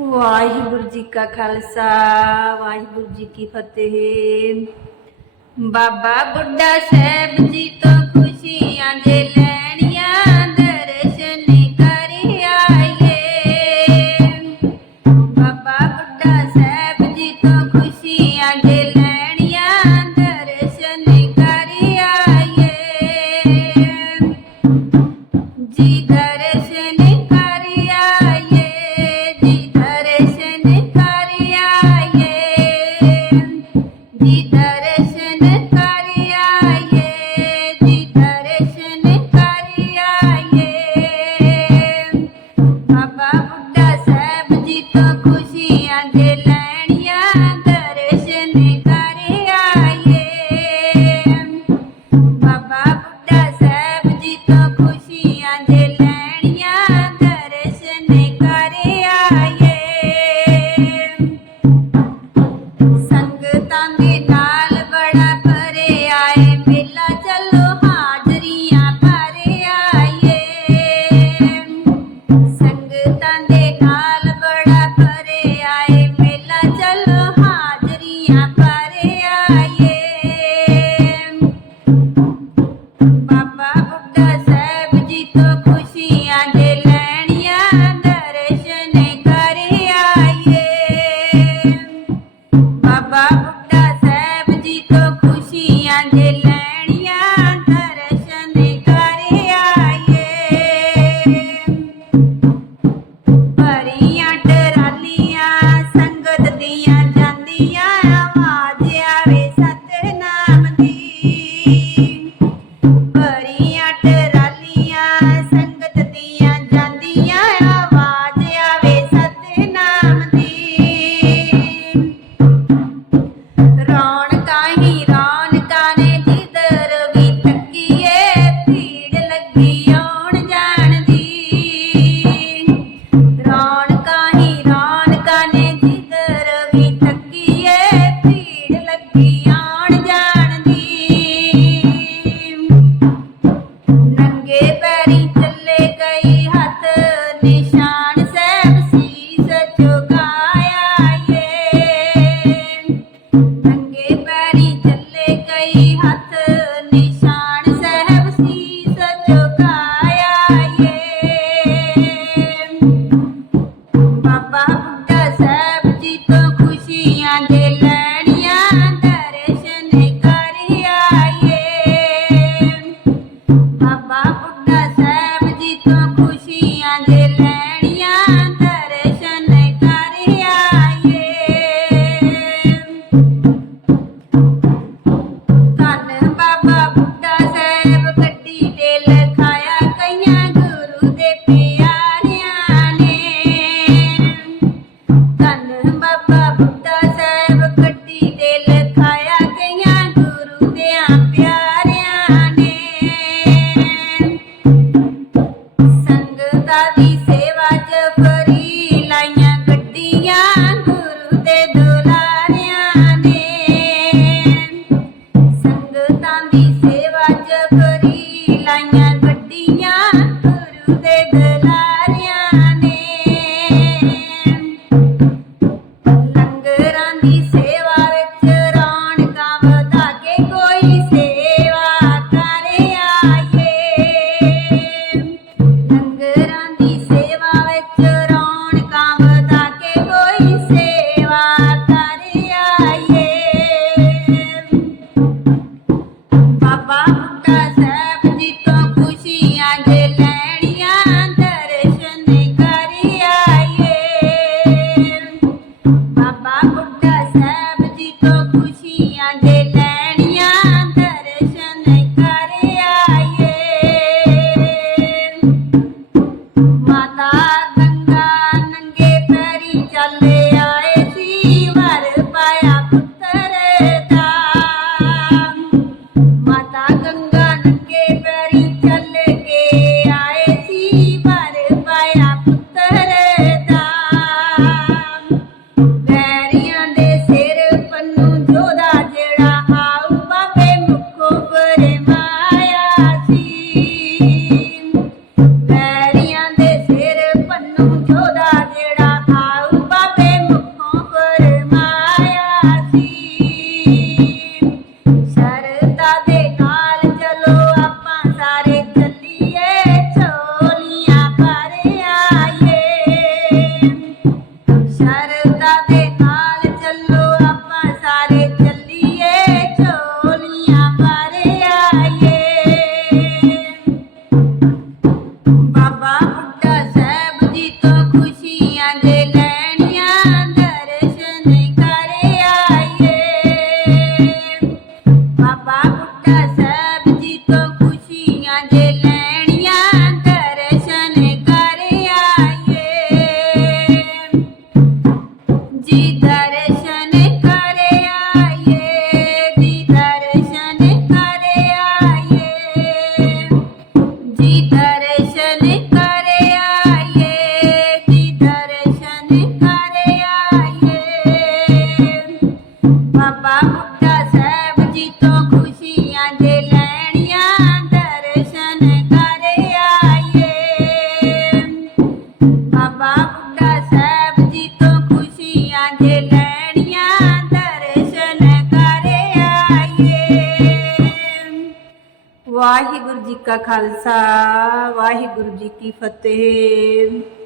ਵਾਹਿਗੁਰੂ ਜੀ ਕਾ ਖਾਲਸਾ, ਵਾਹਿਗੁਰੂ ਜੀ ਕੀ ਫਤਿਹ। ਬਾਬਾ ਬੁੱਢਾ ਸਾਹਿਬ ਜੀ ਤੋਂ ਖੁਸ਼ੀਆਂ ਦੇ ছেলে vida ਖੁਸ਼ੀਆਂ ਦਰਸ਼ਨ ਕਰ ਬੁੱਢਾ ਸਾਹਿਬ ਜੀ ਤੋਂ ਖੁਸ਼ੀਆਂ ਦੇ ਲੈਣੀਆਂ, ਦਰਸ਼ਨ ਕਰ ਵਾਹਿਗੁਰੂ ਜੀ ਕਾ ਖਾਲਸਾ, ਵਾਹਿਗੁਰੂ ਜੀ ਕੀ ਫਤਿਹ।